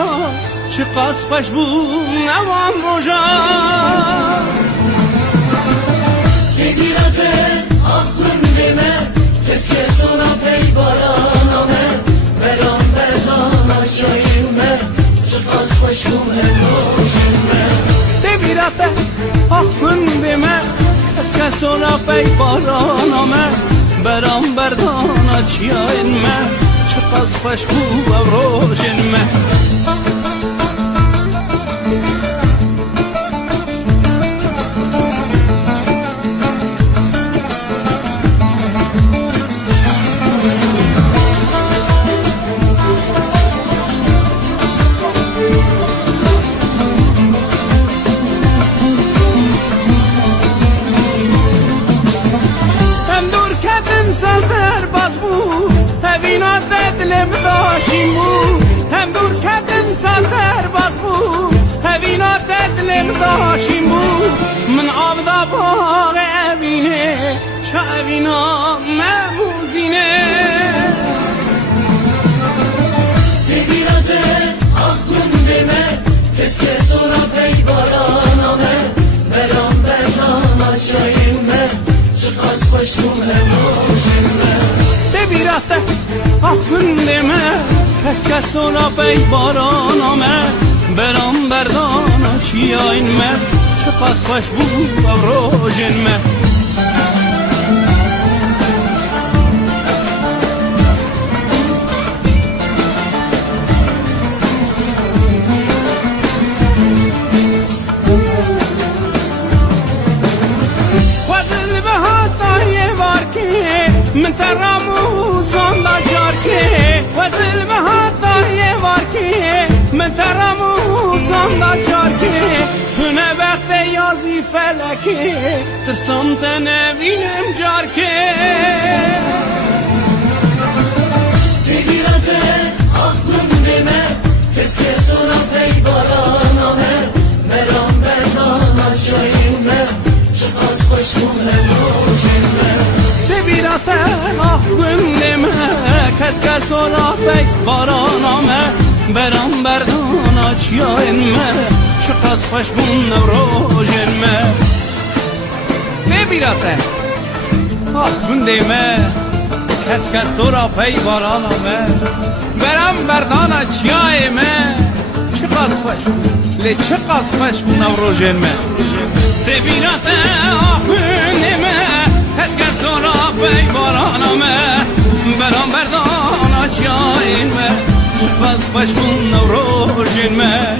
بردا چه قاس خوش بود نوان روژا بگیرده آخون دیمه کس که سونا پی بارانامه برام بردان آشاییمه چه قاس خوش بود نوشیمه بگیرده آخون دیمه کس که سونا پی بارانامه برام بردان آشاییمه چه قاس خوش بود روژنمه سال در باز بود هوینا دلم داشتیم بود هم دور کردم سال در باز بود هوینا دلم داشتیم بود من آبدا باغ اوینه شاوینا مموزینه بگیرده آخون دیمه کس که سورا پی بارانامه برام بردان آشاییمه چقدر خوش بوده نوشیمه ببیرته آخون دیمه کس که سورا پی بارانامه برام بردان آشاییمه چقدر خوش بود روژنمه من ترامو صندا جاركي فضل مهاتا يواركي من ترامو صندا جاركي تنا وقت يازي فلكي ترسم تنبينم جاركي بگیرده آخون دیمه کس که سونا پی بارانامه برام بردان آشاییمه چقدر خوش بوده نوشیمه ببیرته آخون دیمه کس که سونا پی بارانامه برام بردان آشاییمه چقدر خوش بود روژنمه ببیرته آخون دیمه کس که سورا پی بارانامه برام بردان آشاییمه چقدر خوش لی چقدر خوش بود روژنمه ببیرته آخون دیمه کس که سورا پی بارانامه برام بردان آشاییمه چقدر خوش بود روژنمه